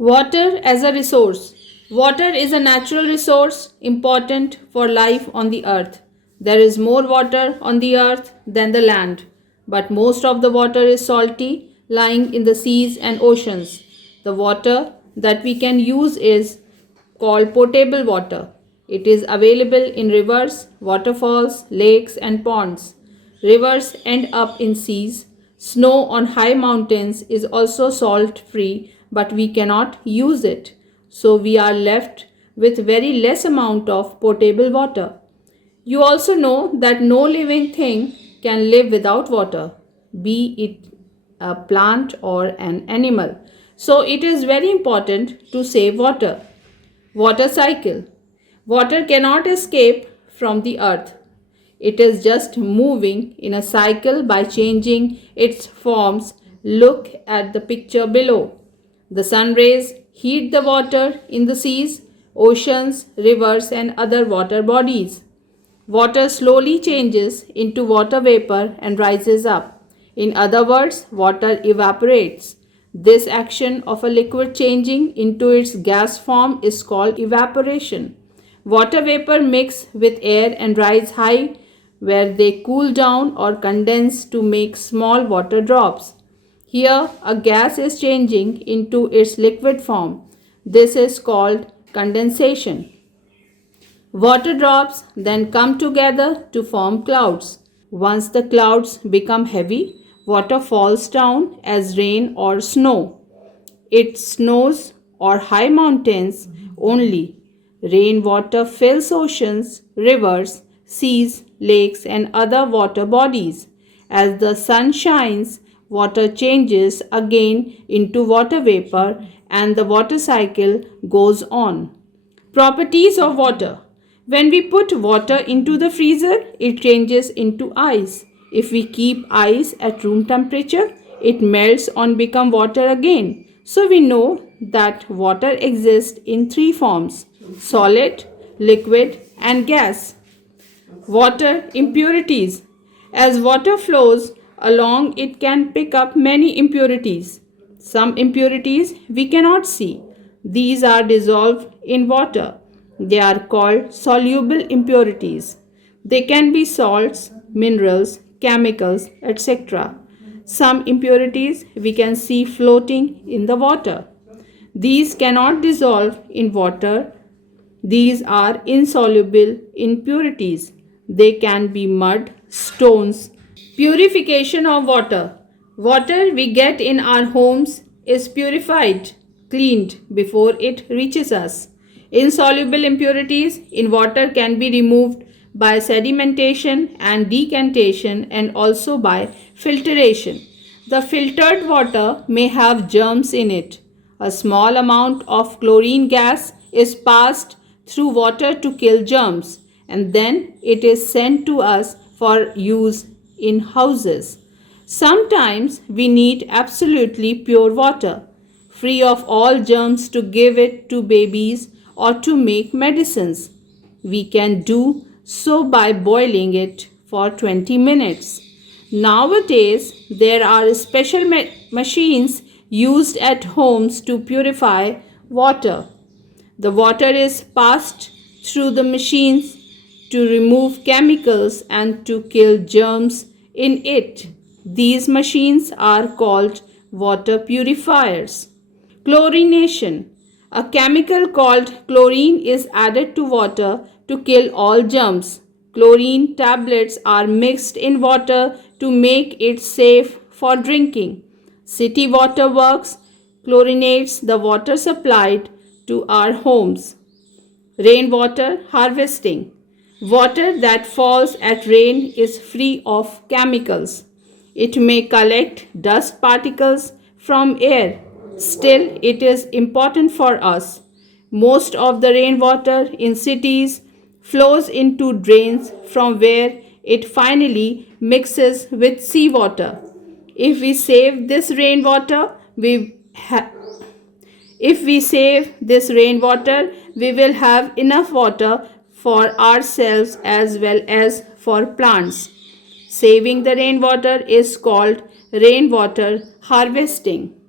Water as a resource. Water is a natural resource important for life on the earth. There is more water on the earth than the land, but most of the water is salty, lying in the seas and oceans. The water that we can use is called potable water. It is available in rivers, waterfalls, lakes, and ponds. Rivers end up in seas. Snow on high mountains is also salt free, but we cannot use it. So we are left with very less amount of potable water. You also know that no living thing can live without water, be it a plant or an animal. So it is very important to save water. Water cycle. Water cannot escape from the earth. It is just moving in a cycle by changing its forms. Look at the picture below. The sun rays heat the water in the seas, oceans, rivers, and other water bodies. Water slowly changes into water vapor and rises up. In other words, water evaporates. This action of a liquid changing into its gas form is called evaporation. Water vapor mix with air and rise high where they cool down or condense to make small water drops. Here, a gas is changing into its liquid form. This is called condensation. Water drops then come together to form clouds. Once the clouds become heavy, water falls down as rain or snow. It snows or high mountains only. Rainwater fills oceans, rivers, seas, lakes, and other water bodies. As the sun shines, water changes again into water vapor and the water cycle goes on. Properties of water. When we put water into the freezer, it changes into ice. If we keep ice at room temperature, it melts and becomes water again. So we know that water exists in three forms: solid, liquid, and gas. Water impurities. As water flows along, it can pick up many impurities. Some impurities we cannot see. These are dissolved in water. They are called soluble impurities. They can be salts, minerals, chemicals, etc. Some impurities we can see floating in the water. These cannot dissolve in water. These are insoluble impurities. They can be mud, stones. Purification of water. Water we get in our homes is purified, cleaned before it reaches us. Insoluble impurities in water can be removed by sedimentation and decantation and also by filtration. The filtered water may have germs in it. A small amount of chlorine gas is passed through water to kill germs, and then it is sent to us for use in houses. Sometimes we need absolutely pure water, free of all germs, to give it to babies or to make medicines. We can do so by boiling it for 20 minutes. Nowadays, there are special machines used at homes to purify water. The water is passed through the machines to remove chemicals and to kill germs in it. These machines are called water purifiers. Chlorination. A chemical called chlorine is added to water to kill all germs. Chlorine tablets are mixed in water to make it safe for drinking. City Water Works chlorinates the water supplied to our homes. Rainwater harvesting. Water that falls at rain is free of chemicals. It may collect dust particles from air. Still, it is important for us. Most of the rainwater in cities flows into drains from where it finally mixes with seawater. If we save this rainwater, we will have enough water for ourselves as well as for plants. Saving the rainwater is called rainwater harvesting.